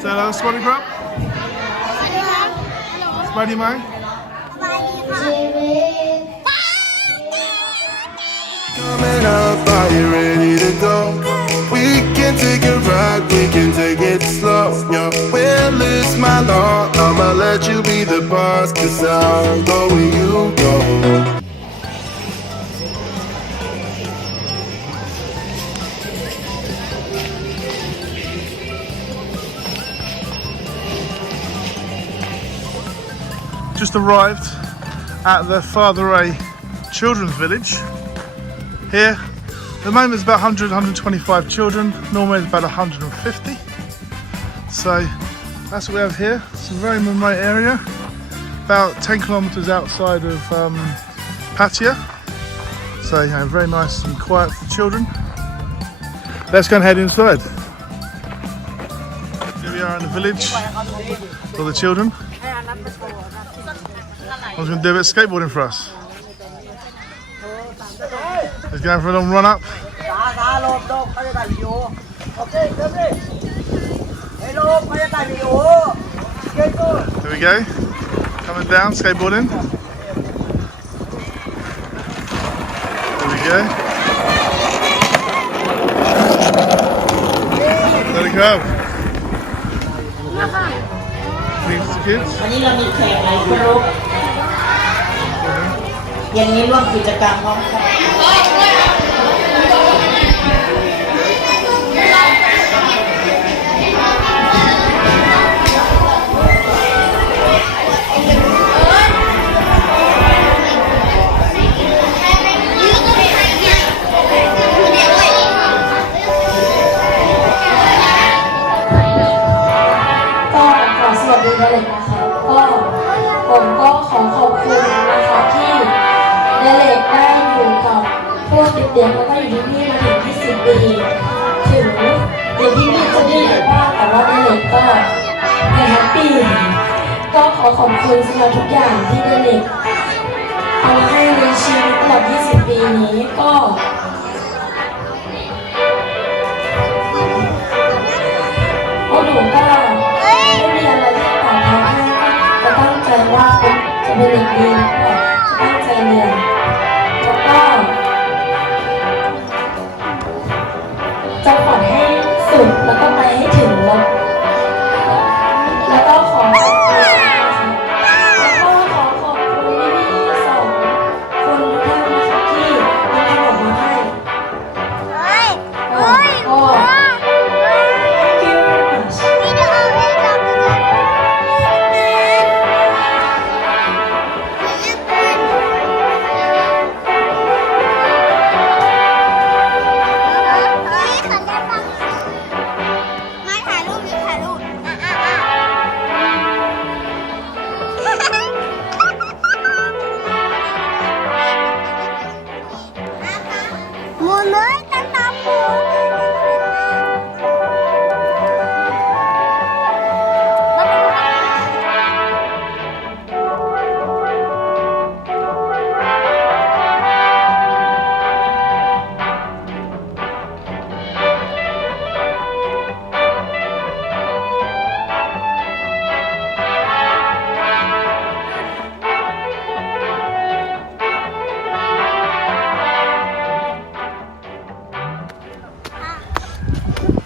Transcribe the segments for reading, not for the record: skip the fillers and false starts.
So hello, Swaddy Crop. Swaddy Mang. Coming up, are you ready to go? We can take a ride, we can take it slow. Your will is my law, I'ma let you be the boss, 'cause I'll go where you go. Just arrived at the Father Ray Children's Village. Here, at the moment, it's about 125 children. Normally, it's about 150. So that's what we have here. It's a very remote area, about 10 kilometers outside of Pattaya. So, you know, very nice and quiet for children. Let's go and head inside. Here we are in the village for the children. I was going to do a bit of skateboarding for us. Let's go for a long run up. There we go. Coming down, skateboarding. There we go. Let it go. Thanks to kids. อย่างนี้ร่วมกิจกรรมพร้อมกัน ก็ขอสวัสดีเลยนะคะก็ผมก็ขอขอบคุณนะคะที่เด็กได้อยู่กับพวกเด็กๆแล้วก็อยู่ที่นี่มาถึง20 ปีถึงเด็กที่นี่จะได้เด็กบ้างแต่ว่าเด็กก็ยังแฮปปี้ก็ขอขอบคุณสำหรับทุกอย่างที่เด็กเอามาให้ในชีวิตตลอด20 ปีนี้ก็พวกหนูก็ไม่มีอะไรที่ตอบแทนให้ก็ตั้งใจว่าจะเป็นเด็กดีก็จะตั้งใจเรียนแล้วก็จะฝันให้สุดแล้วก็ไปให้ถึงแล้วก็ขอขอบคุณแล้วก็ขอขอบคุณพี่ๆสองคนทุกท่านนะคะที่มีขนมมาให้ก็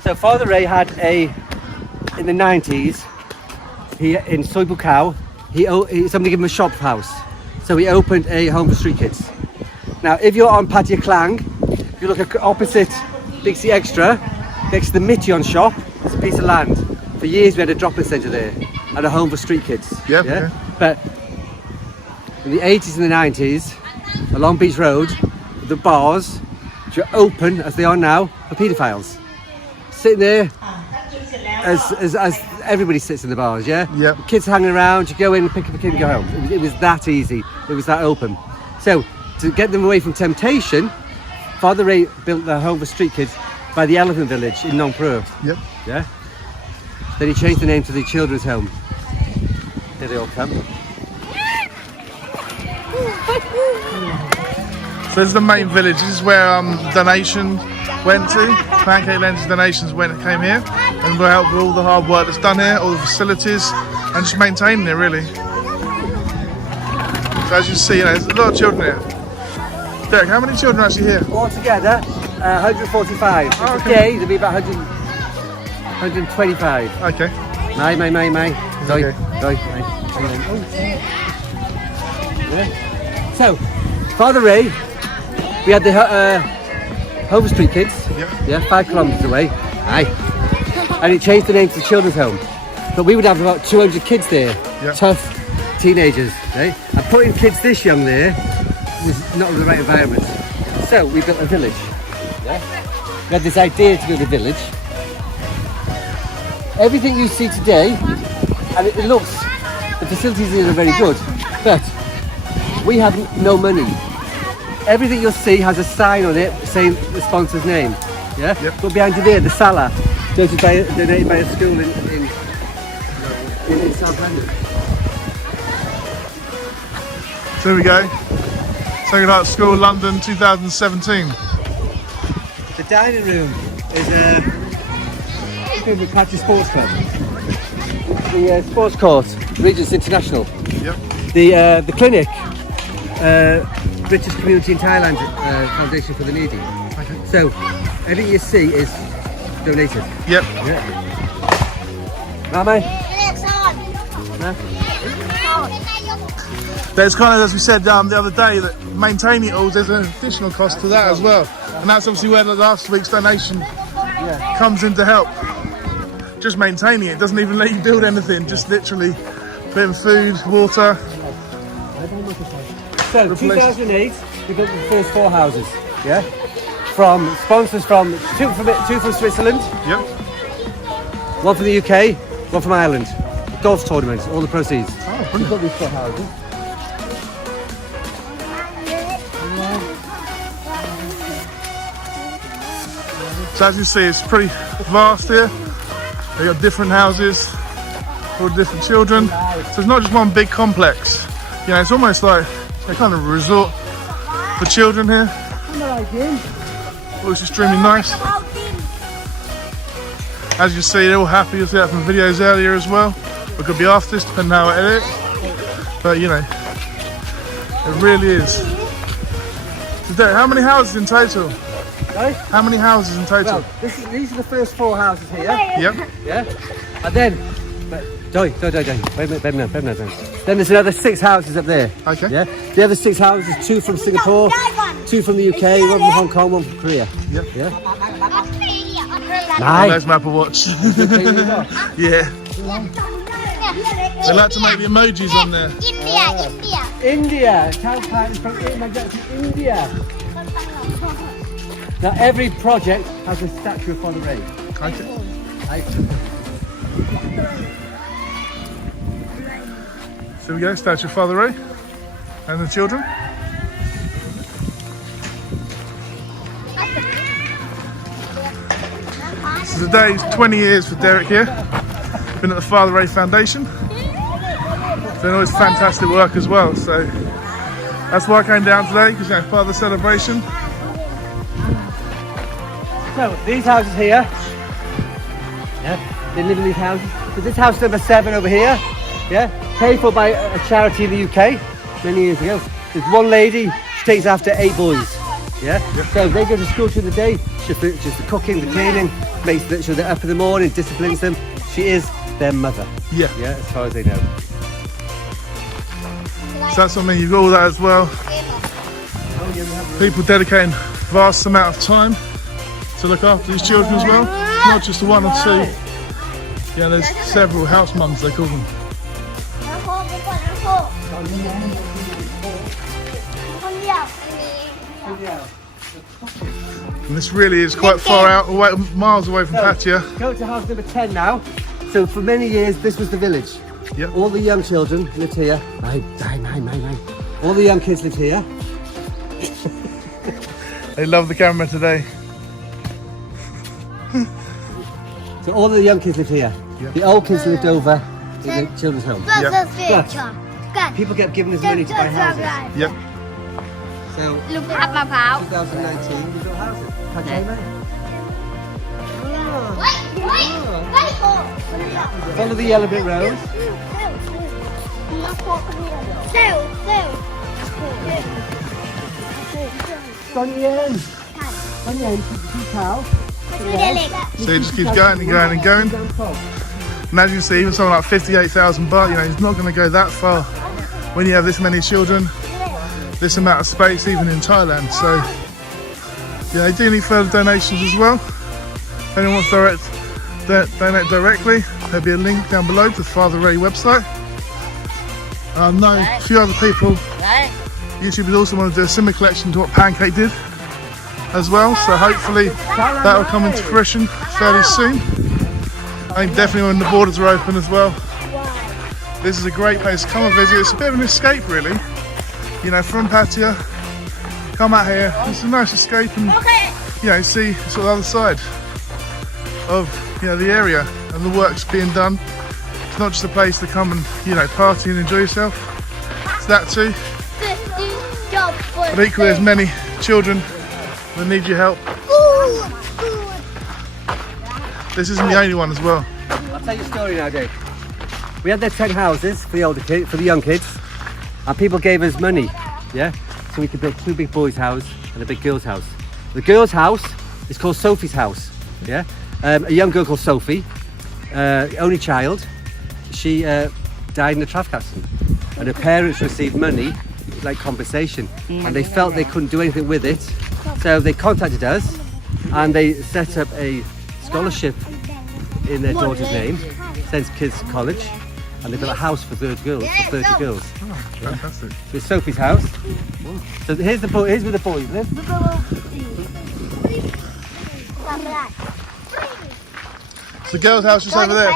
So Father Ray had in the 90s, in Soi Buakhao, somebody gave him a shop house. So he opened a home for street kids. Now if you're on Pattaya Klang, if you look opposite Big C Extra, next to the Mityon shop, there's a piece of land. For years we had a drop-in centre there and a home for street kids. Yep, yeah. But in the 80s and the 90s, along Beach Road, the bars, which are open as they are now, for paedophiles. Sitting there as everybody sits in the bars, yeah? Yep. Kids hanging around, you go in, pick up a kid and go home. It was that easy, it was that open. So to get them away from temptation, Father Ray built the home for street kids by the Elephant Village in Nong Prue. Yep. Yeah? Then he changed the name to the Children's Home. Here they all come. So this is the main village. This is where donation went to. Pancake Len's donations came here. and will help with all the hard work that's done here, all the facilities, and just maintaining it really. So as you see, there's a lot of children here. Derek, how many children are actually here? Altogether, 145. Oh, okay. Today, there'll be about 125. Okay. My. Sorry. Okay. Sorry. Yeah. So, Father Ray, we had the Home Street Kids. Yeah. 5 kilometres away. Aye. And it changed the name to the Children's Home. But we would have about 200 kids there. Yeah. Tough teenagers. And putting kids this young there was not the right environment. So we built a village. Yeah. We had this idea to build a village. Everything you see today, and it looks, the facilities here are very good, but we have no money. Everything you'll see has a sign on it saying the sponsor's name. Yeah. Yep. But behind you there, the Salah, donated by a school in South London. So here we go. Talking about School London 2017. The dining room is a Pattaya Sports Club. The sports court, Regents International. Yep. The clinic, richest community in Thailand, Foundation for the Needy. So everything you see is donated. Yep. Yeah. Mama? There's kind of, as we said the other day, that maintaining it all, there's an additional cost to that as well. And that's obviously where the last week's donation comes in to help. Just maintaining it, doesn't even let you build anything, just literally putting food, water. So 2008, we built the first 4 houses. Yeah. From sponsors from two from Switzerland. Yep. 1 from the UK, 1 from Ireland. Golf tournaments, all the proceeds. Oh, We've got these 4 houses. So as you see, it's pretty vast here. They've got different houses for different children. So it's not just one big complex. You know, it's almost like a kind of resort for children here, which is extremely nice. As you see, they're all happy. You'll see that from videos earlier as well. It could be after this, depending on how I edit it. But you know, it really is. Today, how many houses in total? Right? How many houses in total? Well, these are the first 4 houses here. Yep. Yeah. And then, wait a minute. Then there's another 6 houses up there. Okay. Yeah. The other 6 houses, 2 from Singapore, 2 from the UK, 1 from Hong Kong, 1 from Korea. Yep. Yeah. There's my Apple Watch. Yeah. They like to make the emojis on there. India. Thailand is from India. Now every project has a statue of Father Ray. Okay. So we go, statue of Father Ray and the children. So today's 20 years for Derek here. Been at the Father Ray Foundation. Doing all this fantastic work as well. So that's why I came down today, because part of the celebration. So these houses here, yeah, they live in these houses. So this house number 7 over here, yeah, paid for by a charity in the UK many years ago. There's one lady, she takes after 8 boys, yeah. Yep. So they go to school during the day. She does the cooking, the cleaning, makes sure they're up in the morning, disciplines them. She is their mother. Yeah. Yeah, as far as they know. So that's something, you've got all that as well. People dedicating vast amount of time to look after these children as well. Not just the 1 or 2. Yeah, there's several house mums, they call them. And this really is quite far out, miles away from Pattaya. Go to house number 10 now. So for many years, this was the village. Yep. All the young children lived here. Nine. All the young kids lived here. They love the camera today. So all the young kids lived here. Yep. The old kids lived over in the children's home. Yep. People kept giving us money to buy houses. Yep. So 2019, we built houses. Pattaya. Follow the yellow bit road. Con Yen. Con Yen, cow. So he just keeps going and going and going. And as you see, even something like 58,000 baht, you know, he's not going to go that far when you have this many children, this amount of space, even in Thailand. So, yeah, they do need further donations as well. If anyone wants to donate directly, there'll be a link down below to Father Ray website. I know a few other people, YouTubers also want to do a similar collection to what Pancake did as well. So hopefully that will come into fruition fairly soon. I think definitely when the borders are open as well. This is a great place to come and visit. It's a bit of an escape really. You know, from Pattaya, come out here. It's a nice escape and, you know, see sort of the other side of, you know, the area and the work's being done. It's not just a place to come and, you know, party and enjoy yourself. It's that too. But equally there's many children that need your help. This isn't the only one as well. I'll tell you a story now, Dave. We had the 10 houses for the older kids, for the young kids, and people gave us money, yeah? So we could build 2 big boys' house and a big girls' house. The girls' house is called Sophie's house, yeah? A young girl called Sophie, only child. She died in a traffic accident, and her parents received money, like compensation, and they felt they couldn't do anything with it, so they contacted us, and they set up a scholarship in their daughter's name, sends kids to college, and they've got a house for 30 girls. Oh, fantastic. So it's Sophie's house. So here's where the boys live. The girls' house is over there.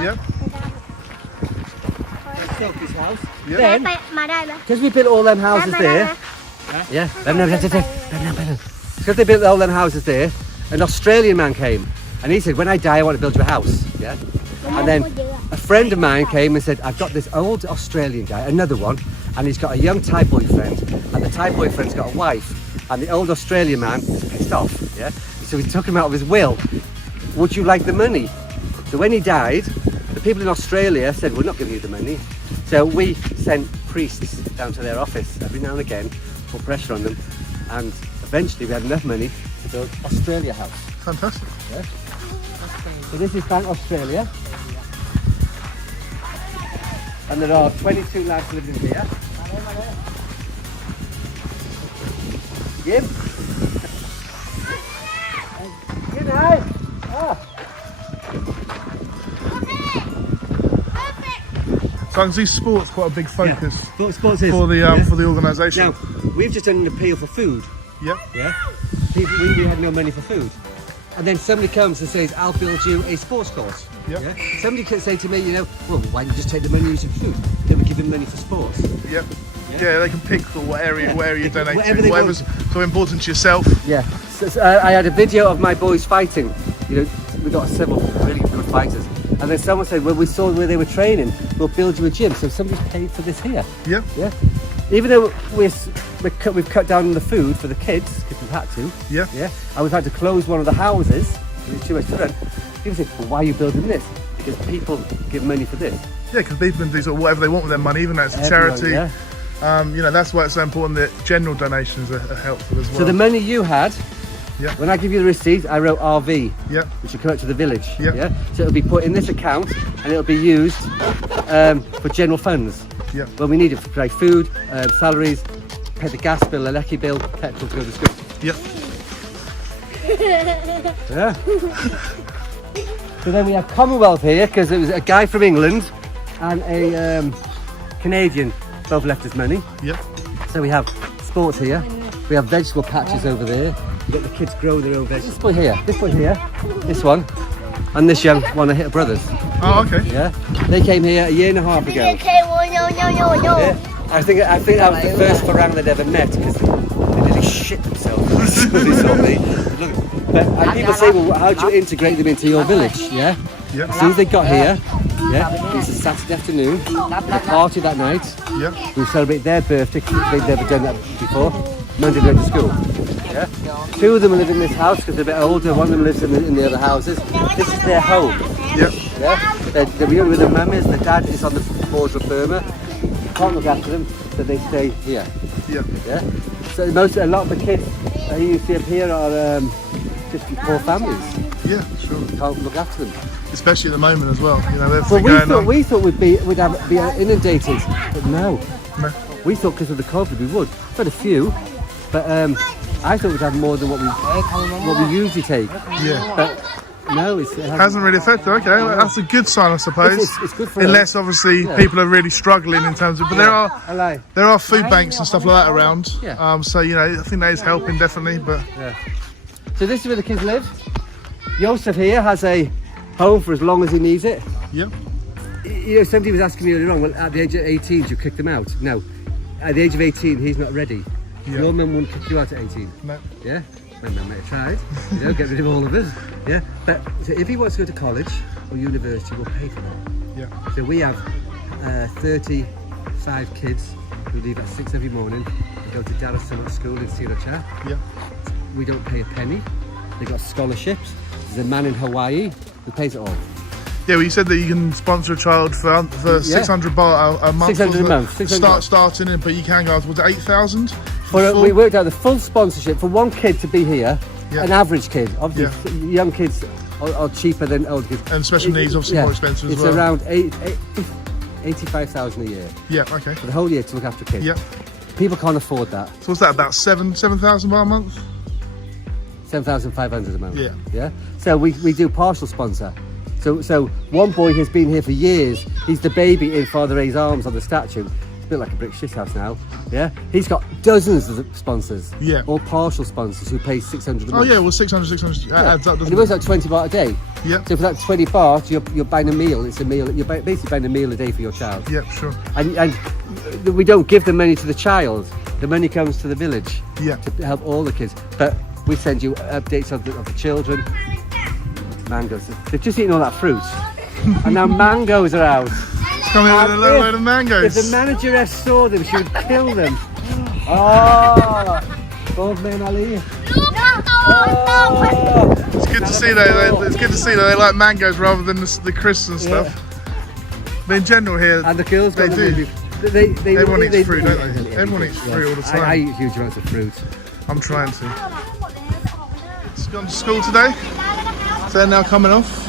Yep. Sophie's house. Yep. Then, because we built all them houses there, yeah, because they built all them houses there, an Australian man came and he said, when I die I want to build you a house, yeah. And then a friend of mine came and said, I've got this old Australian guy, another one, and he's got a young Thai boyfriend, and the Thai boyfriend's got a wife, and the old Australian man is pissed off, yeah. So he took him out of his will. Would you like the money? So when he died, the people in Australia said, we're not giving you the money. So we sent priests down to their office every now and again, put pressure on them, and eventually we had enough money to build Australia House. Fantastic. Yeah? So this is Bank Australia. And there are 22 lads living here. Jim? Good night. So I can see sports quite a big focus Sports is, for the organisation. Now, we've just done an appeal for food. Yep. Yeah. We had no money for food. And then somebody comes and says, I'll build you a sports course. Yep. Yeah. Somebody could say to me, you know, well, why don't you just take the money and use it for food? Then we give them money for sports. Yep. Yeah, they can pick for what area you donate Whatever to, whatever's so important to yourself. Yeah. So I had a video of my boys fighting. You know, we got several really good fighters. And then someone said, well, we saw where they were training, we'll build you a gym. So somebody's paid for this here. Yep. Yeah. Even though we've cut down on the food for the kids, because we've had to. Yeah. Yeah. And we've had to close one of the houses, because it's too much to run. People say, well, why are you building this? Because people give money for this. Yeah, because people can do sort of whatever they want with their money, even though it's a charity. Yeah. You know, that's why it's so important that general donations are helpful as well. So the money you had, Yeah. when I give you the receipt, I wrote RV, Yeah. which will come out to the village. Yeah. Yeah. So it'll be put in this account, and it'll be used for general funds. Yeah. When we need it for like food, salaries, pay the gas bill, electric bill, petrol to go to school. Yep. Yeah. So then we have Commonwealth here, because it was a guy from England and a Canadian both left us money. Yep. So we have sports here. We have vegetable patches over there. You get the kids grow their own vegetables. This boy here, this one, and this young one are Hitter Brothers. Oh, okay. Yeah. They came here a year and a half ago. Yeah. I think that was the first Farang they'd ever met, because they nearly shit themselves when they saw me. Look, but people say, well, how do you integrate them into your village? Yeah. Yep. As soon as they got here, yeah, it's a Saturday afternoon, a party that night. Yep. We celebrate their birthday, 'cause they'd never done that before. Monday they went to school. Yeah. 2 of them live in this house because they're a bit older. 1 of them lives in the other houses. This is their home. Yep. Yeah. They're really with their mum is. Their dad is on the border of Burma. You can't look after them, so they stay here. Yep. Yeah. So a lot of the kids you see up here are just poor families. Yeah, sure. Can't look after them. Especially at the moment as well. You know, there's Well, going on. we thought we'd be inundated, but no. No. We thought because of the COVID we would. We've had a few, but I thought we'd have more than what we usually take. Yeah. But no, it Hasn't really affected. Okay, well, that's a good sign, I suppose. It's good for Unless obviously Yeah. people are really struggling in terms of. But I lie. there are food banks and stuff like that around. Yeah. So you know, I think that is helping definitely. But Yeah. So this is where the kids live. Joseph here has a home for as long as he needs it. yep. You know, somebody was asking me earlier on, well, at the age of 18, do you kick them out? No. At the age of 18, he's not ready. Yeah. Your mum wouldn't kick you out at 18. No. Yeah? My mum might have tried. You know, get rid of all of us. Yeah? But so if he wants to go to college or university, we'll pay for that. Yeah. So we have 35 kids who leave at 6 every morning and go to Dar es Salaam School in Sriracha. Yeah. We don't pay a penny. They got scholarships. There's a man in Hawaii who pays it all. Yeah, well, you said that you can sponsor a child for 600 baht a month. 600 a month. 600 starting it, but you can go towards 8,000. We worked out the full sponsorship for one kid to be here. Yeah. An average kid, obviously, young kids are cheaper than older kids. And special needs obviously more expensive as it's well. Around 85,000 a year Yeah. Okay. for the whole year to look after kids. Yeah. People can't afford that. So what's that? About 7,000 baht a month? 7,500 a month. Yeah. Yeah. So we do partial sponsor. So one boy has been here for years. He's the baby in Father A's arms on the statue. It's a bit like a brick shit house now. Yeah. He's got dozens of sponsors. Yeah. Or partial sponsors who pay 600 a Oh month. yeah, well 600 adds up, And doesn't it works it? out 20 baht a day. Yeah. So for that 20 baht, you're buying a meal. It's a meal. You're basically buying a meal a day for your child. Yeah, sure. And we don't give the money to the child. The money comes to the village. Yeah. To help all the kids. But we send you updates of the children. Mangoes. They've just eaten all that fruit. And now mangoes are out. Come here with a load of mangoes. If the manageress saw them, she would kill them. Oh, both men Ali. Oh. It's good to see that they like mangoes rather than the crisps and stuff. But in general here, And the girls they got do. They Everyone eats fruit, don't they? Everyone eats fruit all the time. I eat huge amounts of fruit. I'm trying to. It's gone to school today. So they're now coming off.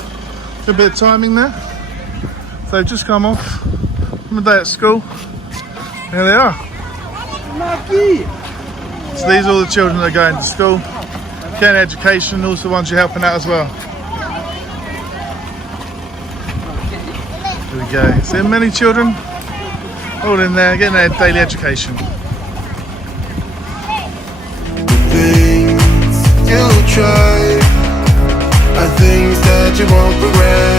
A bit of timing there. So they've just come off from a day at school. Here they are. So these are all the children that are going to school, getting education, also the ones you're helping out as well. Here we go. See many children all in there getting their daily education. Things you try are things that you won't regret.